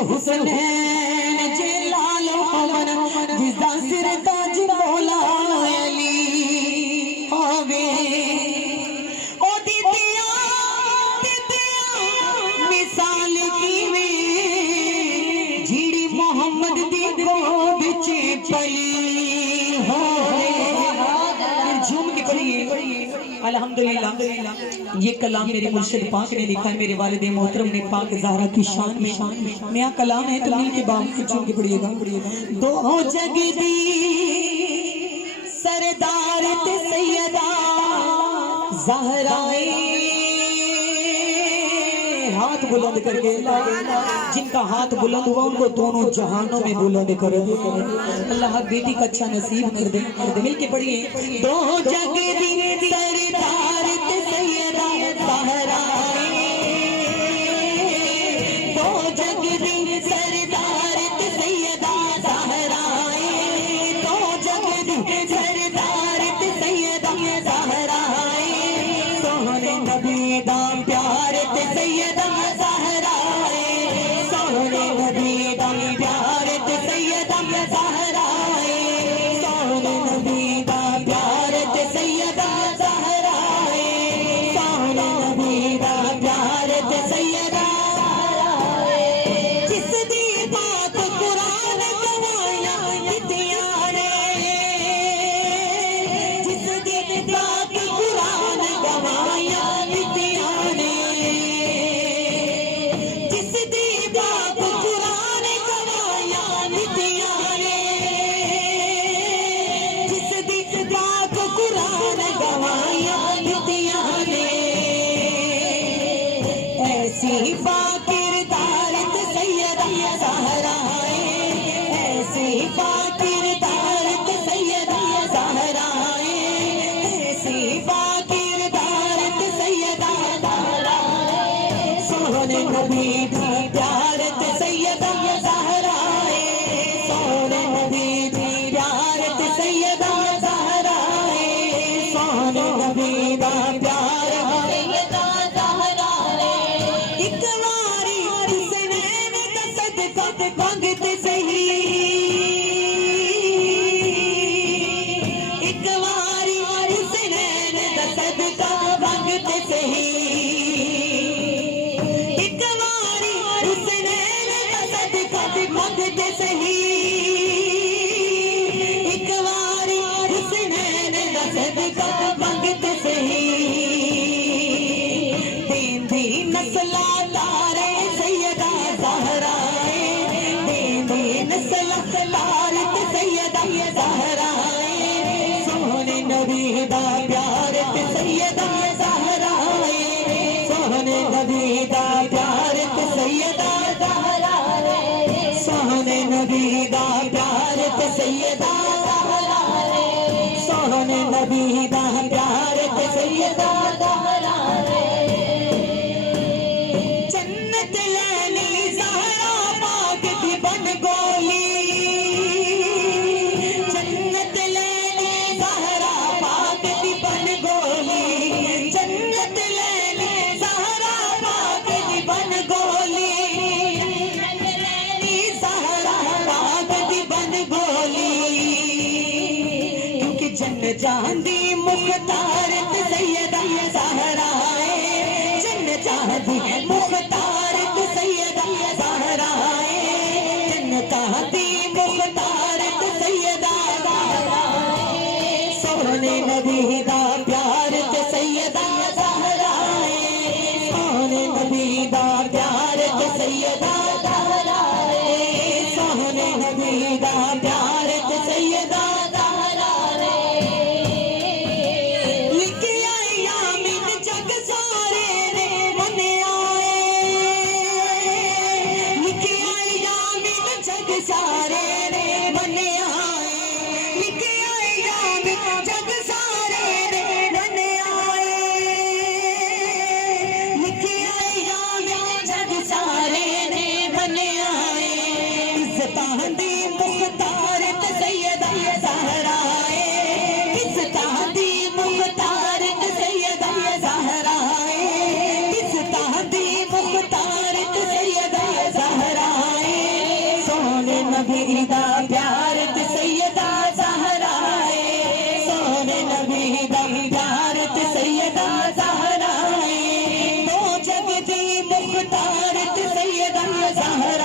हुस्न हुसैन जलाल हमन जिसदा सिर ताज मौला अली होवे ओ दितिया मिसाल कीवे जीड़ी मोहम्मद दी गोद च पली होवे। झूम के पढ़िए अल्हम्दुलिल्लाह। ये कलाम मेरे मुर्शिद पाक ने लिखा है, मेरे वालिद मोहतरम ने पाक ज़हरा की शान में। नया कलाम है तो मिल के बाप झूम के पढ़िएगा। दो जग दी सरदार ते सैयदा ज़हराए, हाथ बुलंद करके जिनका हाथ बुलंद हुआ उनको दोनों जहानों में बुलंद कर दे। अल्लाह बेटी का अच्छा नसीब कर दे। मिल के पढ़िए। दो जग दी सरदार ते सैयदा ज़हराए, दो जग दी सरदार ते सैयदा ज़हराए, दो जग दी सरदार ते सैयदा ज़हराए, सोहने नबी दा प्यार ते सैयदा ज़हराए, सोहने नबी दा प्यार ते सैयदा ज़हराए, सोहने नबी दा प्यार ते सैयदा ज़हराए, सोहने नबी दा प्यार ते सैयदा ज़हराए। जिस दी बात कुरान गवाया दितियां ने, जिस दी बात कुरान गवाया दितियां ने, जिस दी बात कुरान गवाया दितियां ने, जिस दी बात कुरान गवाया दितियां ने, ऐसी बाकिरदार ते सैयदा ज़हराए, ऐसी बाकिरदार ते सैयदा ज़हराए, ऐसी बाकिरदार ते सैयदा ज़हराए, सोहने नबी दा प्यार ते सैयदा ज़हराए, सोहने नबी दा प्यार ते सैयदा ज़हराए, सोहने नबी दा प्यार सैयदा ज़हराए। एक वारी हुसैन दा सदका मंगते सही, एक वारी हुसैन दा सदका मंगते सही, एक वारी हुसैन दा सदका मंगते सही, एक वारी हुसैन दा सदका मंगते सही। देंदी नस्ला तारे सैयदा ज़हराए, देंदी नस्ला तारे ते सैयदा ज़हराए, सोहने नबी दा प्यार ते सैयदा ज़हराए, सोहने नबी दा प्यार ते सैयदा ज़हराए, सोहने नबी दा प्यार ते सैयदा ज़हराए, सोहने नबी दा प्यार ते सैयदा ज़हराए। जन्नत लैनी ज़हरा पाक दी बन गोली, जन्नत लैनी ज़हरा पाक दी बन गोली, जन्नत लैनी ज़हरा पाक दी बन गोली, जन्नत लैनी ज़हरा पाक दी बन गोली, क्योंकि जन्नत चाहती मुख्तार ते सैयदा ज़हराए, जन्नत चाहती मुख्तार ते सैयदा ज़हराए, जन्नत चाहती मुख्तार ते सैयदा ज़हराए, सोहने नबी दा प्यार ते सैयदा ज़हराए, सोहने नबी दा प्यार ते सैयदा ज़हराए, सोहने नबी दा प्यार ते सैयदा ज़हराए। लिखी आई यामिन जग सारे रे मन आए, लिखी आई यामिन जग सारे रे मन आए, लिखी आई यामिन जग सारे रे मन आए, लिखी आई यामिन जग सारे रे मन आए। इज़्ज़तां दी मुख्तार ते सैयदा ज़हराए, इज़्ज़तां दी मुख्तार ते सैयदा ज़हराए, इज़्ज़तां दी मुख्तार ते सैयदा ज़हराए, नबी दा प्यार ते सैयदा ज़हराए सोने नबी दा प्यार ते सैयदा ज़हराए दो जग दी मुख्तार ते सैयदा ज़हरा